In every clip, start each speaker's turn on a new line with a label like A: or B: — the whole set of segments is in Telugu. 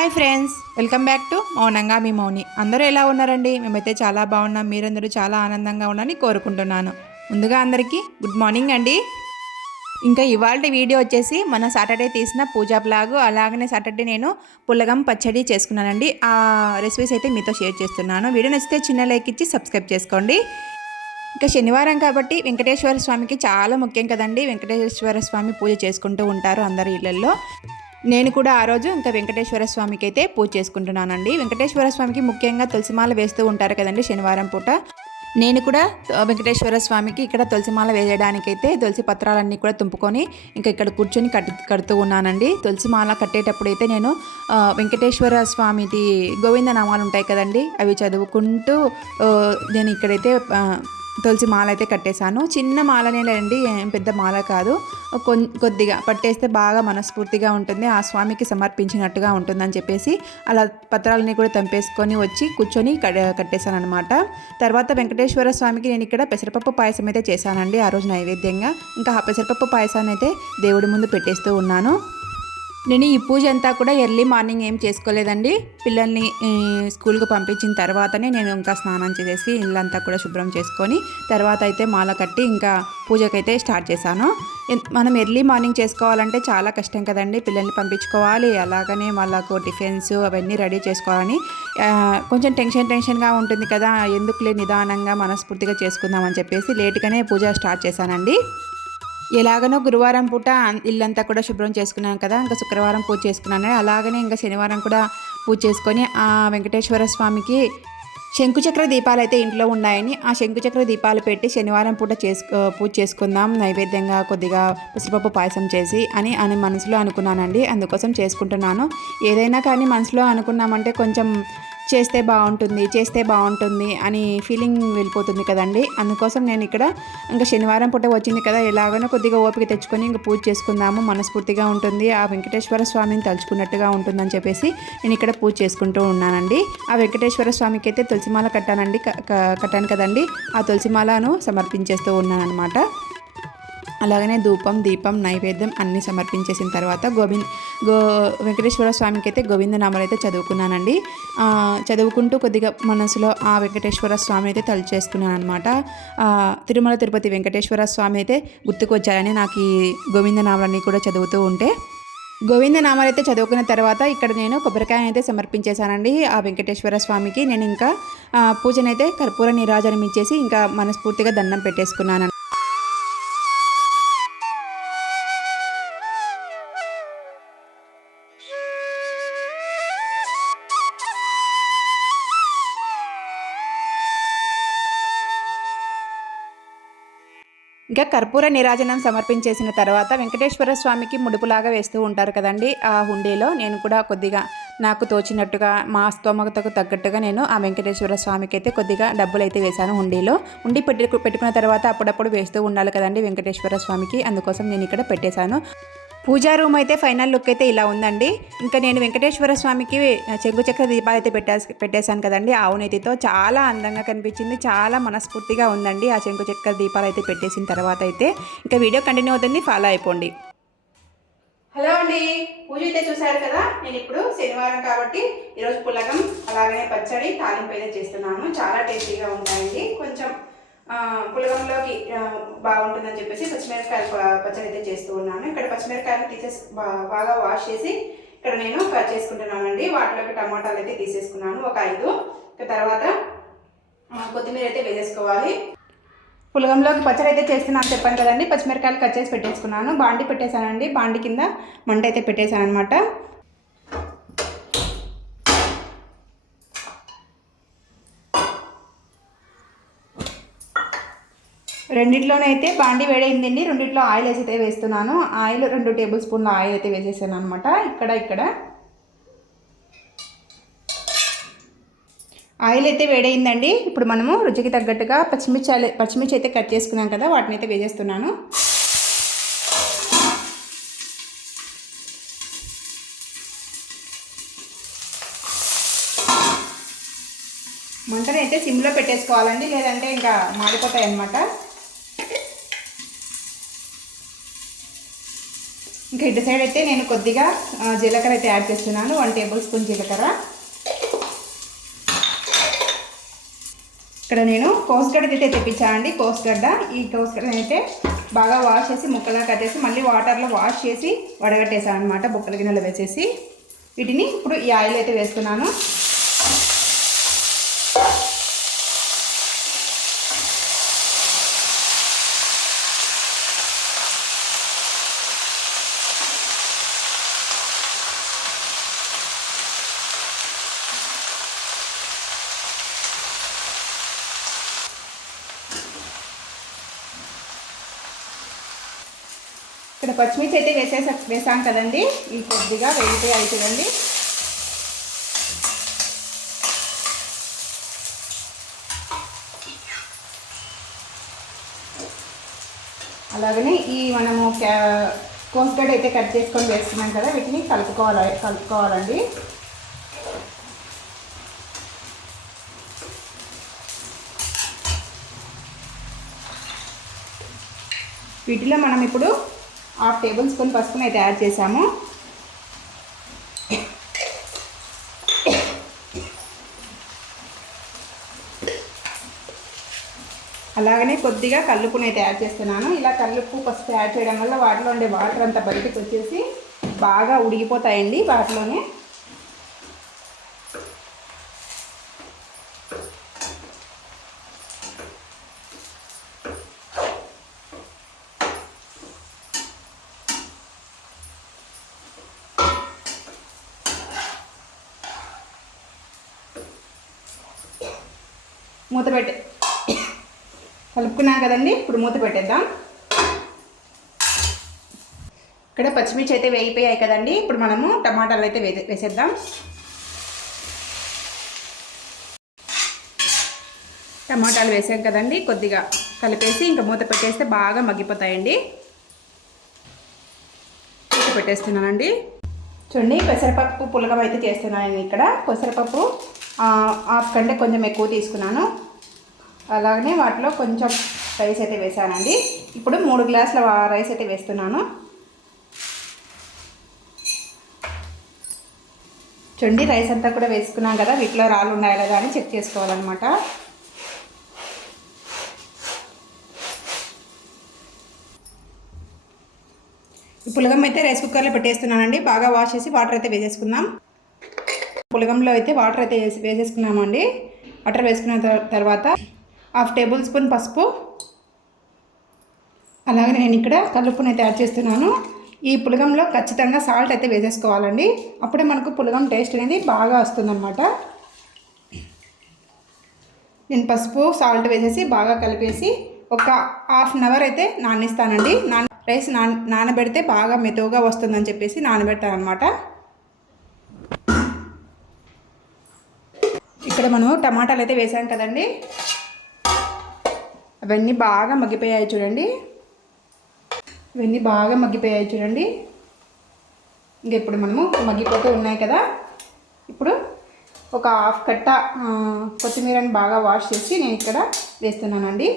A: Hi friends welcome back to మౌనంగా మీ మౌని. అందరూ ఎలా ఉన్నారండి? మేమైతే చాలా బాగున్నాం. మీరందరూ చాలా ఆనందంగా ఉన్నారని కోరుకుంటున్నాను. ముందుగా అందరికీ గుడ్ మార్నింగ్ అండి. ఇంకా ఇవాళ వీడియో వచ్చేసి మన సాటర్డే తీసిన పూజా బ్లాగు అలాగనే సాటర్డే నేను పుల్లగం పచ్చడి చేసుకున్నానండి. ఆ రెసిపీస్ అయితే మీతో షేర్ చేస్తున్నాను. వీడియో నచ్చితే చిన్న లైక్ ఇచ్చి సబ్స్క్రైబ్ చేసుకోండి. ఇంకా శనివారం కాబట్టి వెంకటేశ్వర స్వామికి చాలా ముఖ్యం కదండి. వెంకటేశ్వర స్వామి పూజ చేసుకుంటూ ఉంటారు అందరి ఇళ్ళల్లో నేను కూడా ఆ రోజు ఇంకా వెంకటేశ్వర స్వామికి అయితే పూజ చేసుకుంటున్నానండి. వెంకటేశ్వర స్వామికి ముఖ్యంగా తులసిమాల వేస్తూ ఉంటారు కదండి శనివారం పూట. నేను కూడా వెంకటేశ్వర స్వామికి ఇక్కడ తులసిమాల వేయడానికైతే తులసి పత్రాలన్నీ కూడా తుంపుకొని ఇంకా ఇక్కడ కూర్చొని కట్టి కడుతూ ఉన్నానండి. తులసిమాల కట్టేటప్పుడు అయితే నేను వెంకటేశ్వర స్వామిది గోవింద నామాలు ఉంటాయి కదండి అవి చదువుకుంటూ నేను ఇక్కడైతే తులసి మాల అయితే కట్టేశాను. చిన్న మాలనే లేండి ఏం పెద్ద మాల కాదు. కొద్దిగా పట్టేస్తే బాగా మనస్ఫూర్తిగా ఉంటుంది ఆ స్వామికి సమర్పించినట్టుగా ఉంటుందని చెప్పేసి అలా పత్రాలని కూడా తంపేసుకొని వచ్చి కూర్చొని కట్టేశాను అనమాట తర్వాత వెంకటేశ్వర స్వామికి నేను ఇక్కడ పెసరపప్పు పాయసం అయితే చేశానండి ఆ రోజు నైవేద్యంగా. ఇంకా ఆ పెసరపప్పు పాయసాన్ని అయితే దేవుడి ముందు పెట్టేస్తూ ఉన్నాను. నేను ఈ పూజ అంతా కూడా ఎర్లీ మార్నింగ్ ఏం చేసుకోలేదండి. పిల్లల్ని స్కూల్కి పంపించిన తర్వాతనే నేను ఇంకా స్నానం చేసేసి ఇల్లంతా కూడా శుభ్రం చేసుకొని తర్వాత అయితే మాల కట్టి ఇంకా పూజకైతే స్టార్ట్ చేశాను. ఎన్- మనం ఎర్లీ మార్నింగ్ చేసుకోవాలంటే చాలా కష్టం కదండి. పిల్లల్ని పంపించుకోవాలి. అలాగనే వాళ్ళకు టిఫిన్స్ అవన్నీ రెడీ చేసుకోవాలని. కొంచెం టెన్షన్ టెన్షన్గా ఉంటుంది కదా. ఎందుకులే నిదానంగా మనస్ఫూర్తిగా చేసుకుందామని చెప్పేసి లేట్గానే పూజ స్టార్ట్ చేశానండి. ఎలాగనో గురువారం పూట ఇల్లంతా కూడా శుభ్రం చేసుకున్నాను కదా ఇంకా శుక్రవారం పూజ చేసుకున్నాను. అలాగనే ఇంకా శనివారం కూడా పూజ చేసుకొని ఆ వెంకటేశ్వర స్వామికి శంకుచక్ర దీపాలు అయితే ఇంట్లో ఉన్నాయని ఆ శంకుచక్ర దీపాలు పెట్టి శనివారం పూట చేసుకో పూజ చేసుకుందాం నైవేద్యంగా కొద్దిగా పెసరపప్పు పాయసం చేసి అని అని మనసులో అనుకున్నానండి. అందుకోసం చేసుకుంటున్నాను. ఏదైనా కానీ మనసులో అనుకున్నామంటే కొంచెం చేస్తే బాగుంటుంది చేస్తే బాగుంటుంది అని ఫీలింగ్ వెళ్ళిపోతుంది కదండి. అందుకోసం నేను ఇక్కడ ఇంకా శనివారం పూట వచ్చింది కదా ఎలాగైనా కొద్దిగా ఓపిక తెచ్చుకొని ఇంకా పూజ చేసుకుందాము. మనస్ఫూర్తిగా ఉంటుంది. ఆ వెంకటేశ్వర స్వామిని తలుచుకున్నట్టుగా ఉంటుందని చెప్పేసి నేను ఇక్కడ పూజ చేసుకుంటూ ఉన్నానండి. ఆ వెంకటేశ్వర స్వామికి అయితే తులసిమాల కట్టానండి కట్టాను కదండి. ఆ తులసిమాలను సమర్పించేస్తూ ఉన్నాను అనమాట అలాగనే ధూపం దీపం నైవేద్యం అన్నీ సమర్పించేసిన తర్వాత గోవింద్ గో వెంకటేశ్వర స్వామికి అయితే గోవిందనామాలు అయితే చదువుకున్నానండి చదువుకుంటూ కొద్దిగా మనసులో ఆ వెంకటేశ్వర స్వామి అయితే తలుచేసుకున్నాను అనమాట తిరుమల తిరుపతి వెంకటేశ్వర స్వామి అయితే గుర్తుకొచ్చారని నాకు ఈ గోవిందనామాలన్నీ కూడా చదువుతూ ఉంటే. గోవిందనామాలు అయితే చదువుకున్న తర్వాత ఇక్కడ నేను కొబ్బరికాయ అయితే సమర్పించేశానండి ఆ వెంకటేశ్వర స్వామికి. నేను ఇంకా పూజనైతే కర్పూర నీరాజనం ఇచ్చేసి ఇంకా మనస్ఫూర్తిగా దండం పెట్టేసుకున్నాను ఇంకా కర్పూర నిరాజనం సమర్పించేసిన తర్వాత వెంకటేశ్వర స్వామికి ముడుపులాగా వేస్తూ ఉంటారు కదండి ఆ హుండీలో. నేను కూడా కొద్దిగా నాకు తోచినట్టుగా మా స్తోమతకు తగ్గట్టుగా నేను ఆ వెంకటేశ్వర స్వామికి అయితే కొద్దిగా డబ్బులు అయితే వేశాను హుండీలో. హుండీ పెట్టి పెట్టుకున్న తర్వాత అప్పుడప్పుడు వేస్తూ ఉండాలి కదండి వెంకటేశ్వర స్వామికి. అందుకోసం నేను ఇక్కడ పెట్టేశాను. పూజా రూమ్ అయితే ఫైనల్ లుక్ అయితే ఇలా ఉందండి. ఇంకా నేను వెంకటేశ్వర స్వామికి చెంగుచక్ర దీపాలు అయితే పెట్టా పెట్టేశాను కదండి. ఆవునేతితో చాలా అందంగా కనిపించింది. చాలా మనస్ఫూర్తిగా ఉందండి ఆ చెంగుచక్ర దీపాలు అయితే పెట్టేసిన తర్వాత అయితే. ఇంకా వీడియో కంటిన్యూ అవుతుంది. ఫాలో అయిపోండి. హలో అండి. పూజ అయితే చూశారు కదా? నేను ఇప్పుడు శనివారం కాబట్టి ఈరోజు పులగం అలాగనే పచ్చడి తాలింపు అయితే చేస్తున్నాను. చాలా టేస్టీగా ఉంటాయండి. కొంచెం పులగంలోకి బాగుంటుందని చెప్పేసి పచ్చిమిరపకాయలు పచ్చడి అయితే చేస్తూ ఉన్నాను. ఇక్కడ పచ్చిమిరపకాయలు తీసేసి బాగా వాష్ చేసి ఇక్కడ నేను కట్ చేసుకుంటున్నానండి. వాటిలోకి టమాటాలు అయితే తీసేసుకున్నాను ఒక ఐదు. తర్వాత కొత్తిమీర అయితే వేసేసుకోవాలి. పులగంలోకి పచ్చడి అయితే చేస్తున్నాను చెప్పాను కదండి. పచ్చిమిరకాయలు కట్ చేసి పెట్టేసుకున్నాను. బాండి పెట్టేశానండి. బాండి కింద మంట అయితే పెట్టేశాను అనమాట రెండిట్లోనైతే బాండి వేడైందండి. రెండిట్లో ఆయిల్ వేసి అయితే వేస్తున్నాను ఆయిల్ రెండు టేబుల్ స్పూన్ల ఆయిల్ అయితే వేసేసాను అనమాట ఇక్కడ ఇక్కడ. ఆయిల్ అయితే వేడైందండి. ఇప్పుడు మనము రుచికి తగ్గట్టుగా పచ్చిమిర్చి ఆయిల్- పచ్చిమిర్చి అయితే కట్ చేసుకున్నాం కదా వాటిని అయితే వేసేస్తున్నాను. మంటనైతే సిమ్లో పెట్టేసుకోవాలండి లేదంటే ఇంకా మాడిపోతాయి అన్నమాట ఇంకా ఇటు సైడ్ అయితే నేను కొద్దిగా జీలకర్ర అయితే యాడ్ చేస్తున్నాను. వన్ టేబుల్ స్పూన్ జీలకర్ర. ఇక్కడ నేను కోసుగడ్డ అయితే తెప్పించానండి కోసుగడ్డ ఈ కోసుగడ్డ అయితే బాగా వాష్ చేసి ముక్కలా కట్టేసి మళ్ళీ వాటర్లో వాష్ చేసి వడగట్టేసాను అనమాట బుక్కల గిన్నెలో వేసేసి. వీటిని ఇప్పుడు ఈ ఆయిల్ అయితే వేస్తున్నాను పచ్చిమిర్చి అయితే వేసేసా వేసాం కదండి. ఈ కొద్దిగా వేగితే అవుతుందండి అలాగనే ఈ మనము క్యా కోసుగడ్డ అయితే కట్ చేసుకొని వేస్తున్నాం కదా వీటిని కలుపుకోవాలి కలుపుకోవాలండి. వీటిలో మనం ఇప్పుడు హాఫ్ టేబుల్ స్పూన్ పసుపుని అయితే యాడ్ చేసాము అలాగనే కొద్దిగా కల్లుపుని అయితే యాడ్ చేస్తున్నాను. ఇలా కల్లుప్పు పసుపు యాడ్ చేయడం వల్ల వాటిలో ఉండే వాటర్ అంతా బయటకు వచ్చేసి బాగా ఉడిగిపోతాయండి వాటిలోనే. మూత పెట్టే కలుపుకున్నాం కదండి. ఇప్పుడు మూత పెట్టేద్దాం. ఇక్కడ పచ్చిమిర్చి అయితే వేగిపోయాయి కదండి. ఇప్పుడు మనము టమాటాలు అయితే వే వేసేద్దాం. టమాటాలు వేసాం కదండి. కొద్దిగా కలిపేసి ఇంకా మూత పెట్టేస్తే బాగా మగ్గిపోతాయండి. మూత పెట్టేస్తున్నానండి. చూడండి పెసరపప్పు పులగం అయితే చేస్తున్నాను ఇక్కడ. పెసరపప్పు హాఫ్ కంటే కొంచెం ఎక్కువ తీసుకున్నాను. అలాగనే వాటిలో కొంచెం రైస్ అయితే వేసానండి. ఇప్పుడు మూడు గ్లాసుల రైస్ అయితే వేస్తున్నాను. చూడండి రైస్ అంతా కూడా వేసుకున్నాం కదా వీటిలో రాళ్ళు ఉన్నాయా లేదా అని చెక్ చేసుకోవాలన్నమాట. ఈ పులగం అయితే రైస్ కుక్కర్లో పెట్టేస్తున్నానండి. బాగా వాష్ చేసి వాటర్ అయితే వేసేసుకుందాం. పులగంలో అయితే వాటర్ అయితే వేసి వేసేసుకున్నామండి. వాటర్ వేసుకున్న తర్వాత హాఫ్ టేబుల్ స్పూన్ పసుపు. అలాగే నేను ఇక్కడ కల్లుప్పుని అయితే యాడ్ చేస్తున్నాను. ఈ పులగంలో ఖచ్చితంగా సాల్ట్ అయితే వేసేసుకోవాలండి. అప్పుడే మనకు పులగం టేస్ట్ అనేది బాగా వస్తుందన్నమాట. నేను పసుపు సాల్ట్ వేసేసి బాగా కలిపేసి ఒక హాఫ్ అన్ అవర్ అయితే నానిస్తానండి. నాన రైస్ నాన నానబెడితే బాగా మెతువుగా వస్తుందని చెప్పేసి నానబెడతాను అనమాట ఇక్కడ మనం టమాటాలు అయితే వేసాం కదండి. అవన్నీ బాగా మగ్గిపోయాయి చూడండి. ఇవన్నీ బాగా మగ్గిపోయాయి చూడండి. ఇంక ఇప్పుడు మనము మగ్గిపోతూ ఉన్నాయి కదా. ఇప్పుడు ఒక హాఫ్ కట్ట కొత్తిమీరని బాగా వాష్ చేసి నేను ఇక్కడ వేస్తున్నానండి.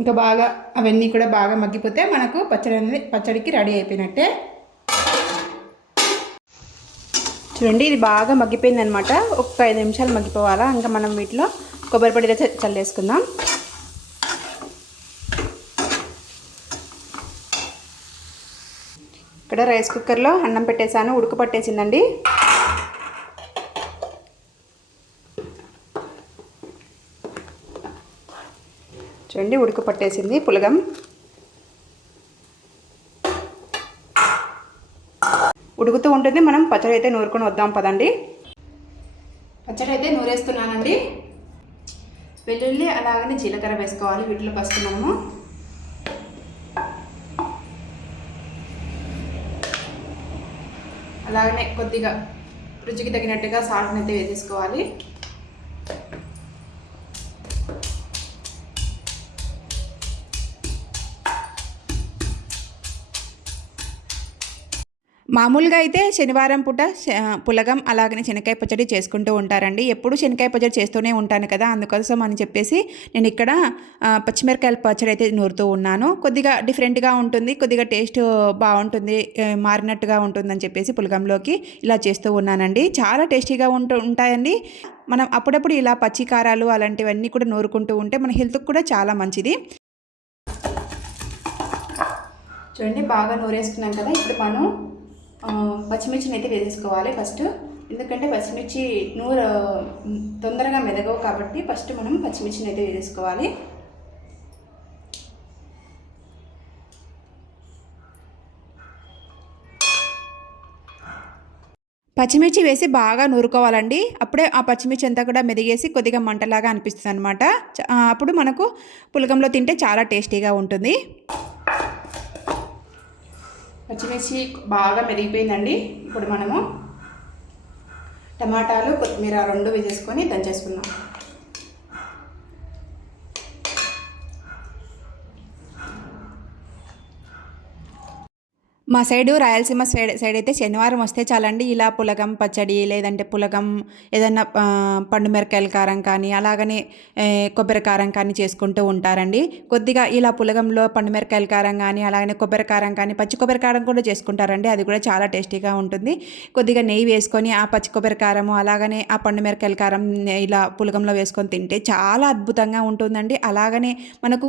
A: ఇంకా బాగా అవన్నీ కూడా బాగా మగ్గిపోతే మనకు పచ్చడి అనేది పచ్చడికి రెడీ అయిపోయినట్టే. చూడండి ఇది బాగా మగ్గిపోయింది అనమాట ఒక ఐదు నిమిషాలు మగ్గిపోవాలా? ఇంకా మనం వీటిలో కొబ్బరి పొడి చల్లేసుకుందాం. ఇక్కడ రైస్ కుక్కర్లో అన్నం పెట్టేశాను ఉడకపట్టేసిందండి. చూడండి ఉడుకు పట్టేసింది పులగం. ఉడుకుతూ ఉంటుంది మనం పచ్చడి అయితే నూరుకొని వద్దాం పదండి. పచ్చడి అయితే నూరేస్తున్నానండి. వెల్లుల్లి అలాగనే జీలకర్ర వేసుకోవాలి వీటిలో ఫస్ట్ మనము. అలాగనే కొద్దిగా రుచికి తగినట్టుగా సాల్ట్ని అయితే వేసేసుకోవాలి. మామూలుగా అయితే శనివారం పూట పులగం అలాగనే శనక్కాయ పచ్చడి చేసుకుంటూ ఉంటారండి. ఎప్పుడు శనక్కాయ పచ్చడి చేస్తూనే ఉంటాను కదా అందుకోసం అని చెప్పేసి నేను ఇక్కడ పచ్చిమిరకాయల పచ్చడి అయితే నూరుతూ ఉన్నాను. కొద్దిగా డిఫరెంట్గా ఉంటుంది కొద్దిగా టేస్ట్ బాగుంటుంది మారినట్టుగా ఉంటుందని చెప్పేసి పులగంలోకి ఇలా చేస్తూ ఉన్నానండి. చాలా టేస్టీగా ఉంటూ ఉంటాయండి. మనం అప్పుడప్పుడు ఇలా పచ్చికారాలు అలాంటివన్నీ కూడా నూరుకుంటూ ఉంటే మన హెల్త్కి కూడా చాలా మంచిది. చూడండి బాగా నూరేసుకున్నాం కదా ఇప్పుడు మనం పచ్చిమిర్చిని అయితే వేసేసుకోవాలి ఫస్ట్. ఎందుకంటే పచ్చిమిర్చి నూరు తొందరగా మెదగవు కాబట్టి ఫస్ట్ మనం పచ్చిమిర్చిని అయితే వేసేసుకోవాలి. పచ్చిమిర్చి వేసి బాగా నూరుకోవాలండి. అప్పుడే ఆ పచ్చిమిర్చి అంతా కూడా మెదిగేసి కొద్దిగా మంటలాగా అనిపిస్తుంది అనమాట అప్పుడు మనకు పులగంలో తింటే చాలా టేస్టీగా ఉంటుంది. పచ్చిమిర్చి బాగా మెరిగిపోయిందండి. ఇప్పుడు మనము టమాటాలు కొత్తిమీర రెండు వేసేసుకొని దంచేసుకుందాం. మా సైడు రాయలసీమ సైడ్ సైడ్ అయితే శనివారం వస్తే చాలండి. ఇలా పులగం పచ్చడి లేదంటే పులగం ఏదన్నా పండు మిరకాయల కారం కానీ అలాగనే కొబ్బరి కారం కానీ చేసుకుంటూ ఉంటారండి. కొద్దిగా ఇలా పులగంలో పండు మిరకాయల కారం కానీ అలాగనే కొబ్బరి కారం కానీ పచ్చి కొబ్బరి కారం కూడా చేసుకుంటారండి. అది కూడా చాలా టేస్టీగా ఉంటుంది. కొద్దిగా నెయ్యి వేసుకొని ఆ పచ్చి కొబ్బరి కారము అలాగనే ఆ పండు మిరకాయల కారం ఇలా పులగంలో వేసుకొని తింటే చాలా అద్భుతంగా ఉంటుందండి. అలాగనే మనకు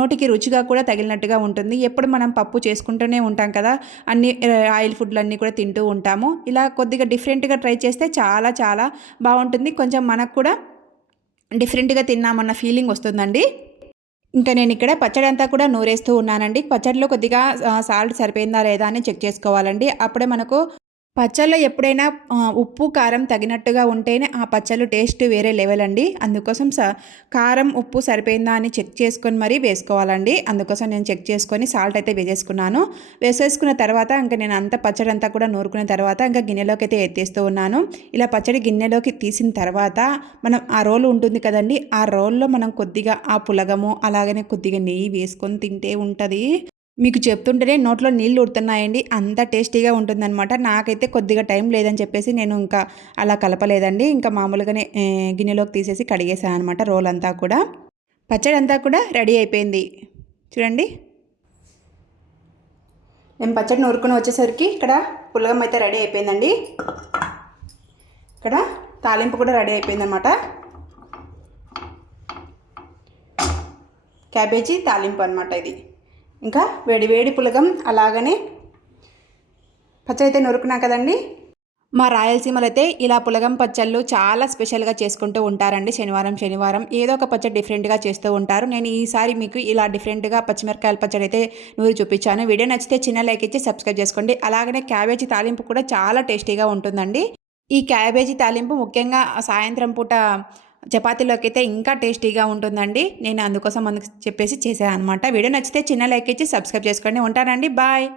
A: నోటికి రుచిగా కూడా తగిలినట్టుగా ఉంటుంది. ఎప్పుడు మనం పప్పు చేసుకుంటూనే ఉంటాం కదా అన్ని ఆయిల్ ఫుడ్లు అన్నీ కూడా తింటూ ఉంటాము. ఇలా కొద్దిగా డిఫరెంట్గా ట్రై చేస్తే చాలా చాలా బాగుంటుంది. కొంచెం మనకు కూడా డిఫరెంట్గా తిన్నామన్న ఫీలింగ్ వస్తుందండి. ఇంకా నేను ఇక్కడ పచ్చడి అంతా కూడా నూరేస్తూ ఉన్నానండి. పచ్చడిలో కొద్దిగా సాల్ట్ సరిపోయిందా లేదా అని చెక్ చేసుకోవాలండి. అప్పుడే మనకు పచ్చళ్ళు ఎప్పుడైనా ఉప్పు కారం తగినట్టుగా ఉంటేనే ఆ పచ్చళ్ళు టేస్ట్ వేరే లెవెల్ అండి. అందుకోసం స కారం ఉప్పు సరిపోయిందా అని చెక్ చేసుకొని మరీ వేసుకోవాలండి. అందుకోసం నేను చెక్ చేసుకొని సాల్ట్ అయితే వేసేసుకున్నాను. వేసేసుకున్న తర్వాత ఇంకా నేను అంత పచ్చడి అంతా కూడా నూరుకున్న తర్వాత ఇంకా గిన్నెలోకి అయితే ఎత్తేస్తూ ఉన్నాను. ఇలా పచ్చడి గిన్నెలోకి తీసిన తర్వాత మనం ఆ రోల్ ఉంటుంది కదండి ఆ రోల్లో మనం కొద్దిగా ఆ పులగము అలాగనే కొద్దిగా నెయ్యి వేసుకొని తింటే ఉంటుంది. మీకు చెప్తుంటేనే నోట్లో నీళ్ళు ఉడుతున్నాయండి. అంత టేస్టీగా ఉంటుందన్నమాట. నాకైతే కొద్దిగా టైం లేదని చెప్పేసి నేను ఇంకా అలా కలపలేదండి. ఇంకా మామూలుగానే గిన్నెలోకి తీసేసి కడిగేసాను అనమాట రోల్ అంతా కూడా. పచ్చడి అంతా కూడా రెడీ అయిపోయింది. చూడండి. నేను పచ్చడి నూరుకుని వచ్చేసరికి ఇక్కడ పులగం అయితే రెడీ అయిపోయిందండి. ఇక్కడ తాలింపు కూడా రెడీ అయిపోయిందన్నమాట. క్యాబేజీ తాలింపు అనమాట ఇది. ఇంకా వేడివేడి పులగం అలాగనే పచ్చడి అయితే కదండి. మా రాయలసీమలో అయితే ఇలా పులగం పచ్చళ్ళు చాలా స్పెషల్గా చేసుకుంటూ ఉంటారండి. శనివారం శనివారం ఏదో ఒక పచ్చడి డిఫరెంట్గా చేస్తూ ఉంటారు. నేను ఈసారి మీకు ఇలా డిఫరెంట్గా పచ్చిమిరకాయల పచ్చడి అయితే నూరి చూపించాను. వీడియో నచ్చితే చిన్న లైక్ ఇచ్చి సబ్స్క్రైబ్ చేసుకోండి. అలాగనే క్యాబేజీ తాలింపు కూడా చాలా టేస్టీగా ఉంటుందండి. ఈ క్యాబేజీ తాలింపు ముఖ్యంగా సాయంత్రం పూట చపాతీలోకి అయితే ఇంకా టేస్టీగా ఉంటుందండి. నేను అందుకోసం అందుకు చెప్పేసి చేశాను అనమాట వీడియో నచ్చితే చిన్న లైక్ ఇచ్చి సబ్స్క్రైబ్ చేసుకోండి. ఉంటానండి. బాయ్.